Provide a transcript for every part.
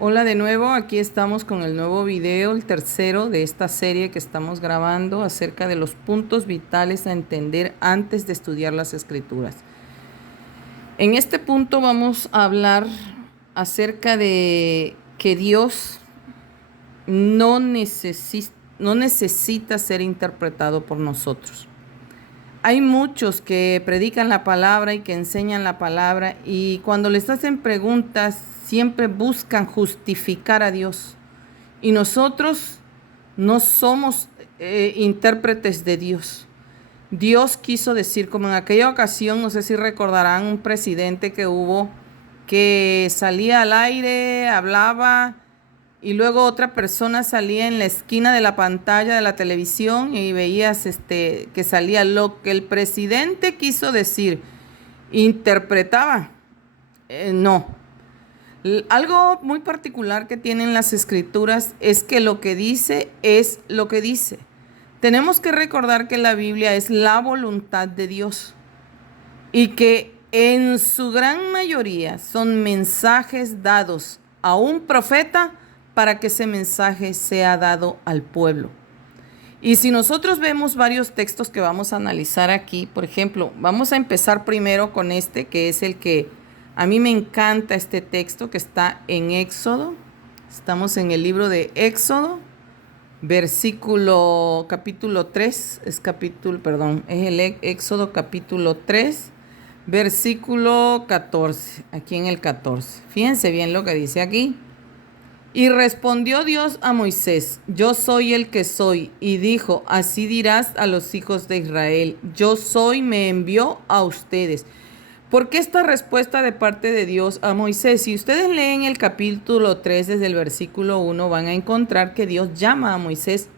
Hola de nuevo, aquí estamos con el nuevo video, el tercero de esta serie que estamos grabando acerca de los puntos vitales a entender antes de estudiar las escrituras. En este punto vamos a hablar acerca de que Dios no necesita ser interpretado por nosotros. Hay muchos que predican la palabra y que enseñan la palabra y cuando les hacen preguntas siempre buscan justificar a Dios. Y nosotros no somos intérpretes de Dios. Dios quiso decir, como en aquella ocasión, no sé si recordarán un presidente que hubo que salía al aire, hablaba y luego otra persona salía en la esquina de la pantalla de la televisión y veías que salía lo que el presidente quiso decir. Interpretaba. No. Algo muy particular que tienen las escrituras es que lo que dice es lo que dice. Tenemos que recordar que la Biblia es la voluntad de Dios y que en su gran mayoría son mensajes dados a un profeta para que ese mensaje sea dado al pueblo. Y si nosotros vemos varios textos que vamos a analizar aquí, por ejemplo, vamos a empezar primero con este, que es el que a mí me encanta este texto que está en Éxodo. Estamos en el libro de Éxodo, capítulo 3, es el Éxodo capítulo 3, versículo 14, aquí en el 14. Fíjense bien lo que dice aquí. Y respondió Dios a Moisés: yo soy el que soy. Y dijo: así dirás a los hijos de Israel: yo soy, me envió a ustedes. ¿Por qué esta respuesta de parte de Dios a Moisés? Si ustedes leen el capítulo 3 desde el versículo 1, van a encontrar que Dios llama a Moisés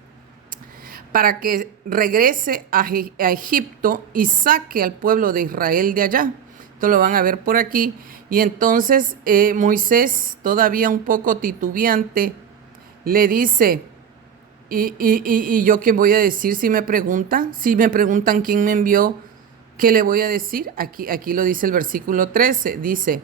para que regrese a Egipto y saque al pueblo de Israel de allá. Esto lo van a ver por aquí. Y entonces Moisés, todavía un poco titubeante, le dice: ¿Y yo qué voy a decir si me preguntan? Si me preguntan quién me envió, ¿qué le voy a decir? Aquí lo dice el versículo 13. Dice: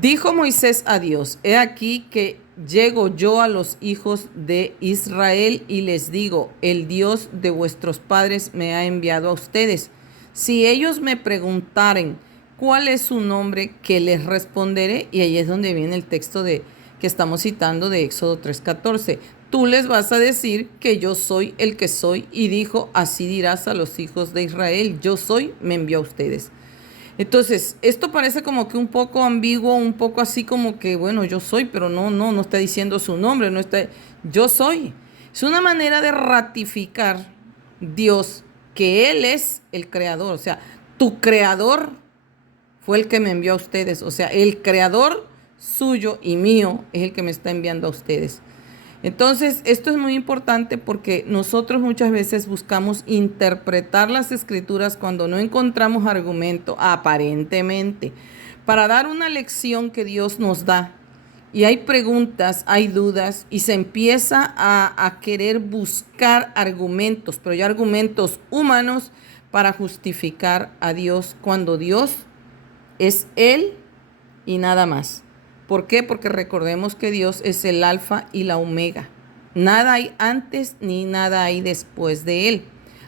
dijo Moisés a Dios: he aquí que llego yo a los hijos de Israel y les digo: el Dios de vuestros padres me ha enviado a ustedes. Si ellos me preguntaren cuál es su nombre, ¿qué les responderé? Y ahí es donde viene el texto que estamos citando de Éxodo 3:14. Tú les vas a decir que yo soy el que soy, y dijo: así dirás a los hijos de Israel: yo soy, me envió a ustedes. Entonces, esto parece como que un poco ambiguo, un poco así como que, bueno, yo soy, pero no está diciendo su nombre, no está, yo soy. Es una manera de ratificar Dios que Él es el creador. O sea, tu creador fue el que me envió a ustedes. O sea, el creador suyo y mío es el que me está enviando a ustedes. Entonces, esto es muy importante porque nosotros muchas veces buscamos interpretar las escrituras cuando no encontramos argumento, aparentemente, para dar una lección que Dios nos da. Y hay preguntas, hay dudas, y se empieza a querer buscar argumentos, pero ya argumentos humanos para justificar a Dios cuando Dios es Él y nada más. ¿Por qué? Porque recordemos que Dios es el alfa y la omega. Nada hay antes ni nada hay después de Él.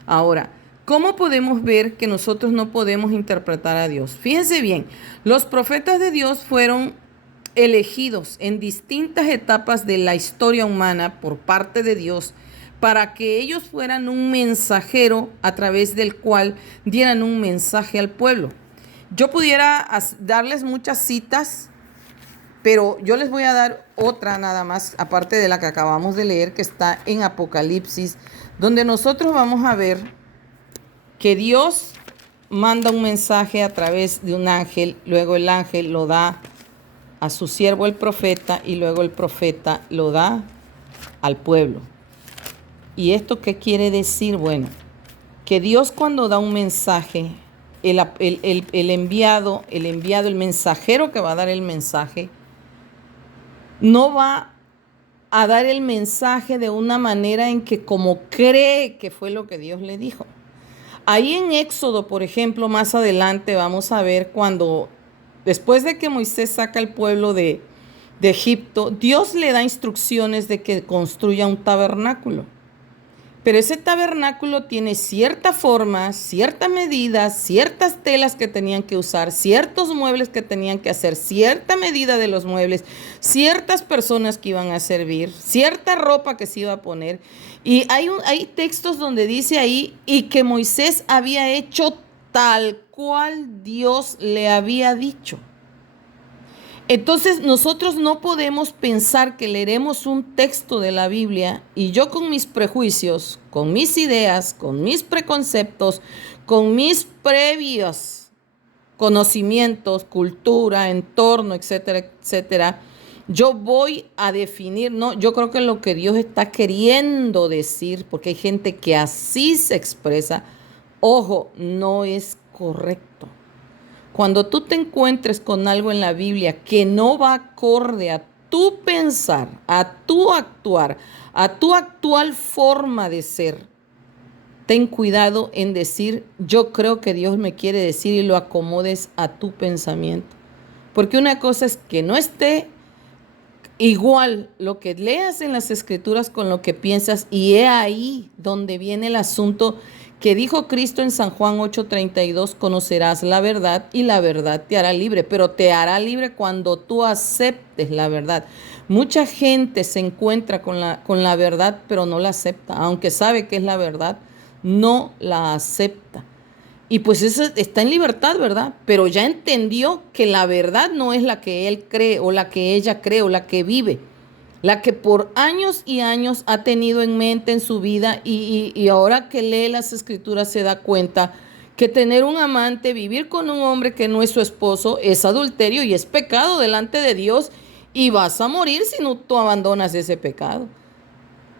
Ahora, ¿cómo podemos ver que nosotros no podemos interpretar a Dios? Fíjense bien, los profetas de Dios fueron elegidos en distintas etapas de la historia humana por parte de Dios para que ellos fueran un mensajero a través del cual dieran un mensaje al pueblo. Yo pudiera darles muchas citas, pero yo les voy a dar otra nada más, aparte de la que acabamos de leer, que está en Apocalipsis, donde nosotros vamos a ver que Dios manda un mensaje a través de un ángel, luego el ángel lo da a su siervo el profeta y luego el profeta lo da al pueblo. ¿Y esto qué quiere decir? Bueno, que Dios cuando da un mensaje, el enviado, el mensajero que va a dar el mensaje, no va a dar el mensaje de una manera en que como cree que fue lo que Dios le dijo. Ahí en Éxodo, por ejemplo, más adelante vamos a ver cuando, después de que Moisés saca al pueblo de de Egipto, Dios le da instrucciones de que construya un tabernáculo. Pero ese tabernáculo tiene cierta forma, ciertas medidas, ciertas telas que tenían que usar, ciertos muebles que tenían que hacer, cierta medida de los muebles, ciertas personas que iban a servir, cierta ropa que se iba a poner. Y hay textos donde dice ahí, y que Moisés había hecho tal cual Dios le había dicho. Entonces nosotros no podemos pensar que leeremos un texto de la Biblia y yo con mis prejuicios, con mis ideas, con mis preconceptos, con mis previos conocimientos, cultura, entorno, etcétera, etcétera, yo voy a definir, no, yo creo que lo que Dios está queriendo decir, porque hay gente que así se expresa, ojo, no es correcto. Cuando tú te encuentres con algo en la Biblia que no va acorde a tu pensar, a tu actuar, a tu actual forma de ser, ten cuidado en decir, yo creo que Dios me quiere decir, y lo acomodes a tu pensamiento. Porque una cosa es que no esté igual lo que leas en las Escrituras con lo que piensas, y he ahí donde viene el asunto que dijo Cristo en San Juan 8:32, conocerás la verdad y la verdad te hará libre, pero te hará libre cuando tú aceptes la verdad. Mucha gente se encuentra con la verdad, pero no la acepta, aunque sabe que es la verdad, no la acepta. Y pues eso está en libertad, ¿verdad? Pero ya entendió que la verdad no es la que él cree o la que ella cree o la que vive, la que por años y años ha tenido en mente en su vida, y ahora que lee las Escrituras se da cuenta que tener un amante, vivir con un hombre que no es su esposo, es adulterio y es pecado delante de Dios, y vas a morir si no tú abandonas ese pecado.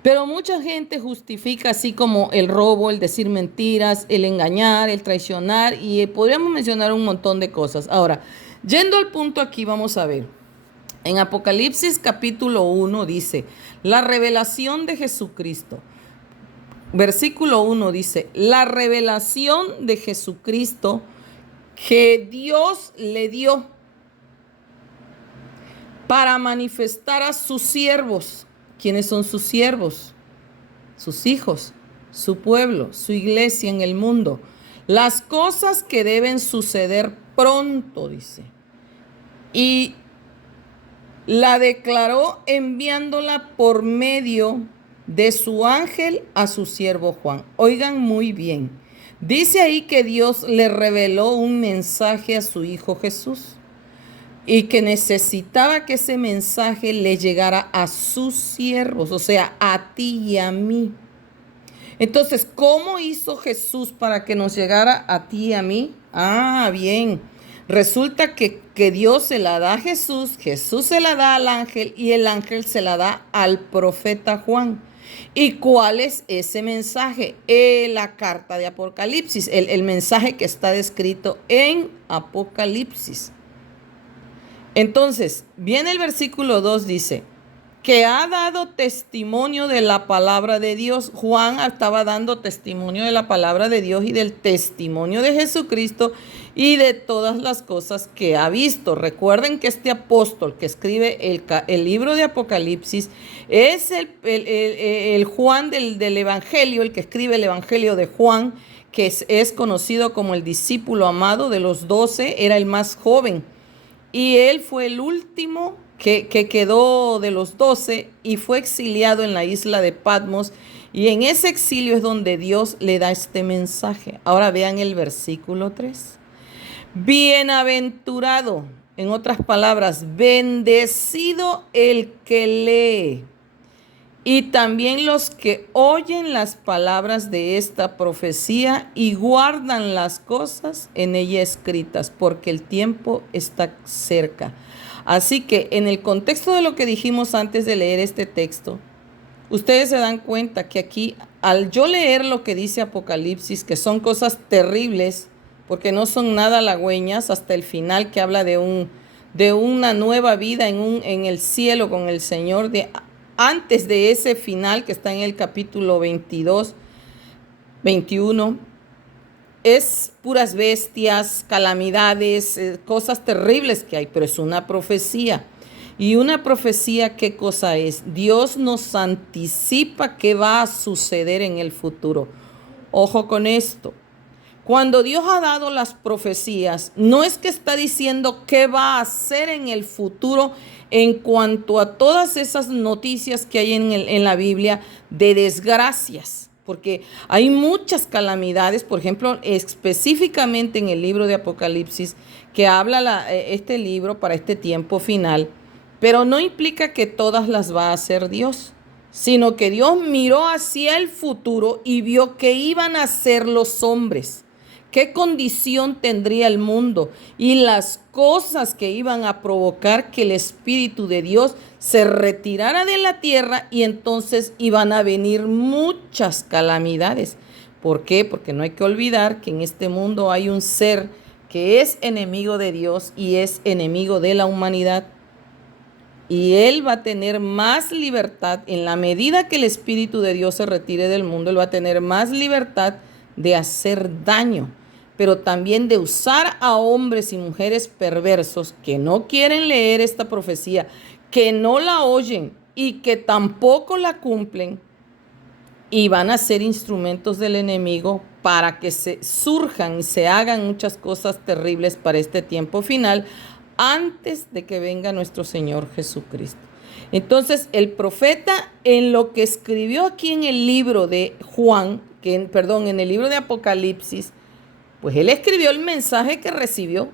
Pero mucha gente justifica así como el robo, el decir mentiras, el engañar, el traicionar, y podríamos mencionar un montón de cosas. Ahora, yendo al punto aquí, vamos a ver. En Apocalipsis capítulo 1 dice, la revelación de Jesucristo. Versículo 1 dice, la revelación de Jesucristo que Dios le dio para manifestar a sus siervos. ¿Quiénes son sus siervos? Sus hijos, su pueblo, su iglesia en el mundo. Las cosas que deben suceder pronto, dice. Y la declaró enviándola por medio de su ángel a su siervo Juan. Oigan muy bien. Dice ahí que Dios le reveló un mensaje a su Hijo Jesús y que necesitaba que ese mensaje le llegara a sus siervos, o sea, a ti y a mí. Entonces, ¿cómo hizo Jesús para que nos llegara a ti y a mí? Ah, bien. Resulta que Dios se la da a Jesús, Jesús se la da al ángel y el ángel se la da al profeta Juan. ¿Y cuál es ese mensaje? La carta de Apocalipsis, el mensaje que está descrito en Apocalipsis. Entonces, viene el versículo 2, dice, que ha dado testimonio de la palabra de Dios. Juan estaba dando testimonio de la palabra de Dios y del testimonio de Jesucristo y de todas las cosas que ha visto. Recuerden que este apóstol que escribe el libro de Apocalipsis es el Juan del Evangelio, el que escribe el Evangelio de Juan, que es conocido como el discípulo amado de los 12, era el más joven. Y él fue el último que quedó de los 12 y fue exiliado en la isla de Patmos. Y en ese exilio es donde Dios le da este mensaje. Ahora vean el versículo 3. Bienaventurado, en otras palabras, bendecido el que lee. Y también los que oyen las palabras de esta profecía y guardan las cosas en ella escritas, porque el tiempo está cerca. Así que en el contexto de lo que dijimos antes de leer este texto, ustedes se dan cuenta que aquí, al yo leer lo que dice Apocalipsis, que son cosas terribles, porque no son nada halagüeñas, hasta el final que habla de una nueva vida en el cielo con el Señor, antes de ese final que está en el capítulo 22, 21, es puras bestias, calamidades, cosas terribles que hay, pero es una profecía. Y una profecía, ¿qué cosa es? Dios nos anticipa qué va a suceder en el futuro. Ojo con esto. Cuando Dios ha dado las profecías, no es que está diciendo qué va a hacer en el futuro en cuanto a todas esas noticias que hay en la Biblia de desgracias, porque hay muchas calamidades, por ejemplo, específicamente en el libro de Apocalipsis, que habla este libro para este tiempo final, pero no implica que todas las va a hacer Dios, sino que Dios miró hacia el futuro y vio que iban a ser los hombres. ¿Qué condición tendría el mundo? Y las cosas que iban a provocar que el Espíritu de Dios se retirara de la tierra, y entonces iban a venir muchas calamidades. ¿Por qué? Porque no hay que olvidar que en este mundo hay un ser que es enemigo de Dios y es enemigo de la humanidad. Y él va a tener más libertad en la medida que el Espíritu de Dios se retire del mundo. Él va a tener más libertad de hacer daño, pero también de usar a hombres y mujeres perversos que no quieren leer esta profecía, que no la oyen y que tampoco la cumplen, y van a ser instrumentos del enemigo para que se surjan y se hagan muchas cosas terribles para este tiempo final, antes de que venga nuestro Señor Jesucristo. Entonces, el profeta, en lo que escribió aquí en el libro de Juan, en el libro de Apocalipsis, pues él escribió el mensaje que recibió.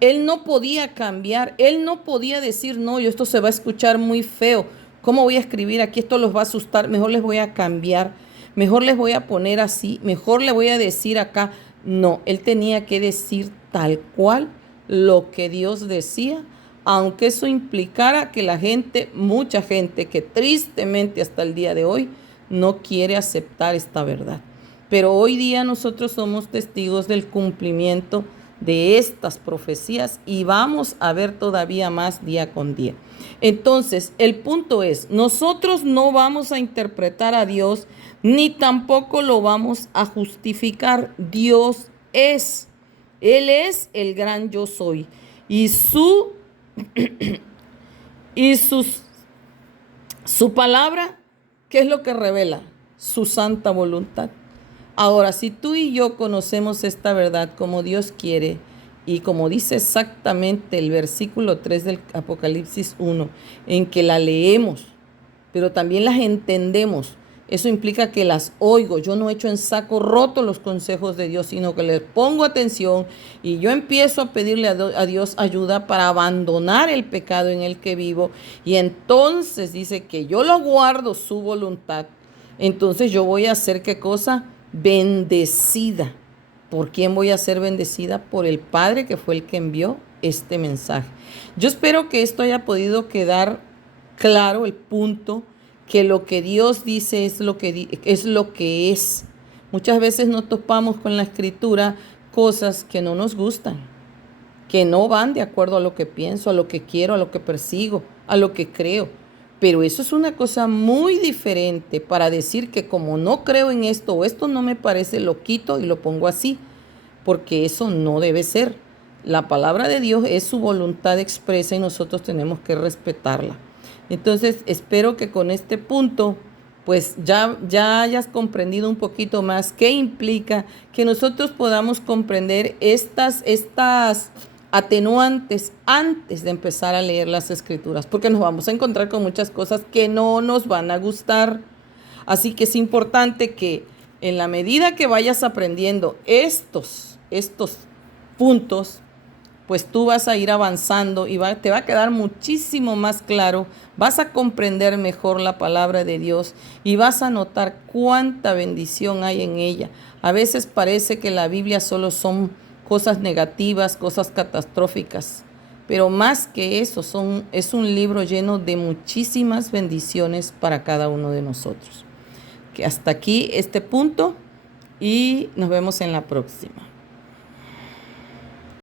Él no podía cambiar, él no podía decir, no, esto se va a escuchar muy feo. ¿Cómo voy a escribir aquí? Esto los va a asustar, mejor les voy a cambiar, mejor les voy a poner así, mejor le voy a decir acá. No, él tenía que decir tal cual lo que Dios decía, aunque eso implicara que la gente, mucha gente que tristemente hasta el día de hoy no quiere aceptar esta verdad. Pero hoy día nosotros somos testigos del cumplimiento de estas profecías y vamos a ver todavía más día con día. Entonces, el punto es, nosotros no vamos a interpretar a Dios ni tampoco lo vamos a justificar. Dios es, Él es el gran yo soy, y su palabra, ¿qué es lo que revela? Su santa voluntad. Ahora, si tú y yo conocemos esta verdad como Dios quiere, y como dice exactamente el versículo 3 del Apocalipsis 1, en que la leemos, pero también las entendemos, eso implica que las oigo. Yo no echo en saco roto los consejos de Dios, sino que les pongo atención y yo empiezo a pedirle a Dios ayuda para abandonar el pecado en el que vivo. Y entonces dice que yo lo guardo su voluntad. Entonces yo voy a hacer, ¿qué cosa? Bendecida. ¿Por quién voy a ser bendecida? Por el Padre, que fue el que envió este mensaje. Yo espero que esto haya podido quedar claro, el punto, que lo que Dios dice es lo que es. Muchas veces nos topamos con la Escritura cosas que no nos gustan, que no van de acuerdo a lo que pienso, a lo que quiero, a lo que persigo, a lo que creo. Pero eso es una cosa muy diferente para decir que como no creo en esto o esto no me parece, lo quito y lo pongo así, porque eso no debe ser. La palabra de Dios es su voluntad expresa y nosotros tenemos que respetarla. Entonces, espero que con este punto, pues ya hayas comprendido un poquito más qué implica que nosotros podamos comprender estas atenuantes antes de empezar a leer las Escrituras, porque nos vamos a encontrar con muchas cosas que no nos van a gustar. Así que es importante que en la medida que vayas aprendiendo estos puntos, pues tú vas a ir avanzando y te va a quedar muchísimo más claro, vas a comprender mejor la palabra de Dios y vas a notar cuánta bendición hay en ella. A veces parece que la Biblia solo son cosas negativas, cosas catastróficas, pero más que eso, es un libro lleno de muchísimas bendiciones para cada uno de nosotros. Que hasta aquí este punto y nos vemos en la próxima.